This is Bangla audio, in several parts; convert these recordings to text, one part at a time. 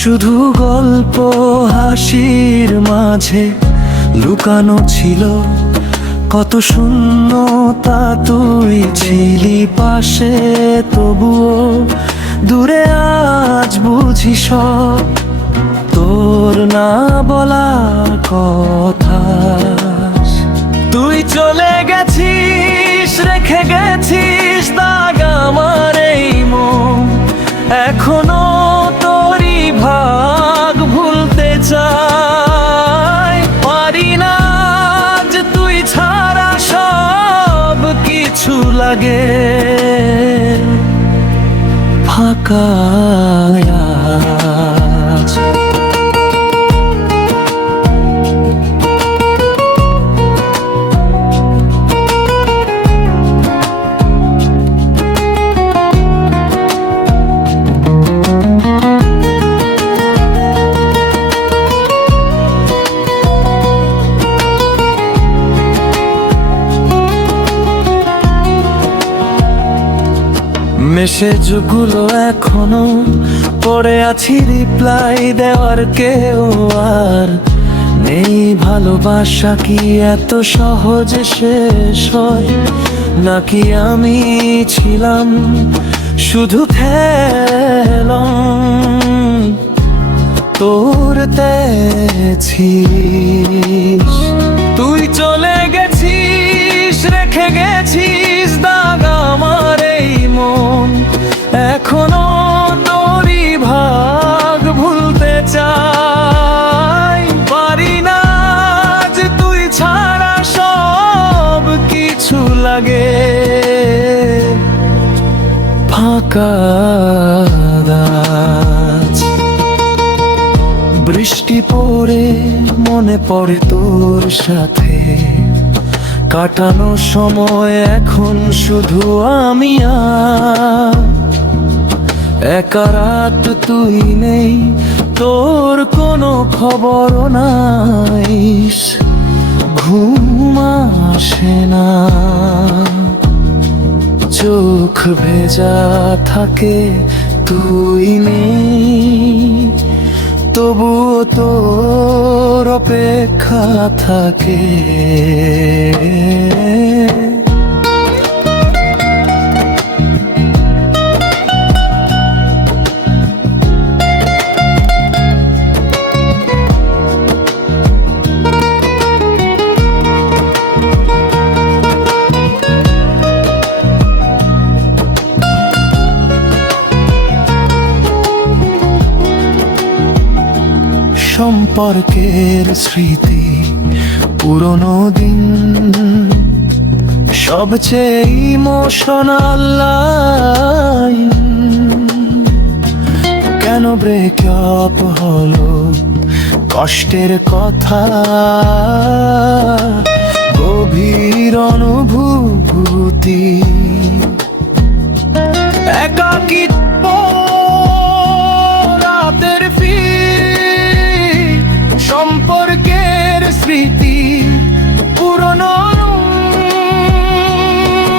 শুধু গল্প হাসির মাঝে লুকানো ছিল কত শূন্যতা। তুই ছিলি পাশে তবুও দূরে, আজ বুঝি সব তোর না বলা কথা। তুই চলে গেছিস, রেখে গেছিস দাগ আমার এই মন। এখনো তোরই ভাগ ভুলতে চাই, পারি না যে তুই ছাড়া সব কিছু লাগে ফাঁকা। মেসেজগুলো এখনো পড়ে আছি, রিপ্লাই দেওয়ার কেউ আর নেই। ভালোবাসা কি এত সহজে শেষ হয়, নাকি আমি ছিলাম শুধু খেলন তোর তেছিস। তুই চলে গেছিস, রেখে গেছিস দাগ আমার এই মন। এখনো তোরই ভাগ ভুলতে চাই, পারি না যে তুই ছাড়া সব কিছু লাগে ফাঁকা। বৃষ্টি পড়ে মনে পড়ে তোর সাথে কাটানো সময়। এখন শুধু আমি আর একা রাত, তুই নেই, তোর কোনো খবর নাই। ঘুম আসে না, চোখ ভেজা থাকে, তুই নেই, তবুও তোর অপেক্ষা থাকে। সম্পর্কের স্মৃতি, পুরনো দিন, সবচেয়ে ইমোশনাল লাইন। কেন ব্রেকআপ হলো, কষ্টের কথা, গভীর অনুভূতি, একাকিত্ব, রাতের সম্পর্কের স্মৃতি, পুরনো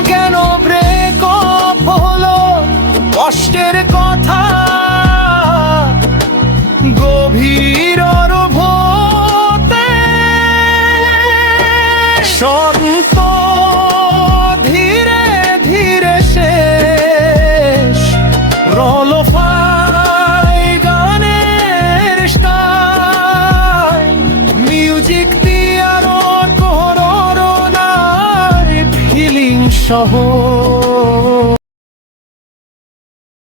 কেন ব্রেকআপ হলো, কষ্টের কথা, গভীর অনুভূতি, সব তো ধীরে ধীরে শেষ। রলোফাই গানের স্টাইল, মিউজিক দিয়ার করোনার ফিলিং সহ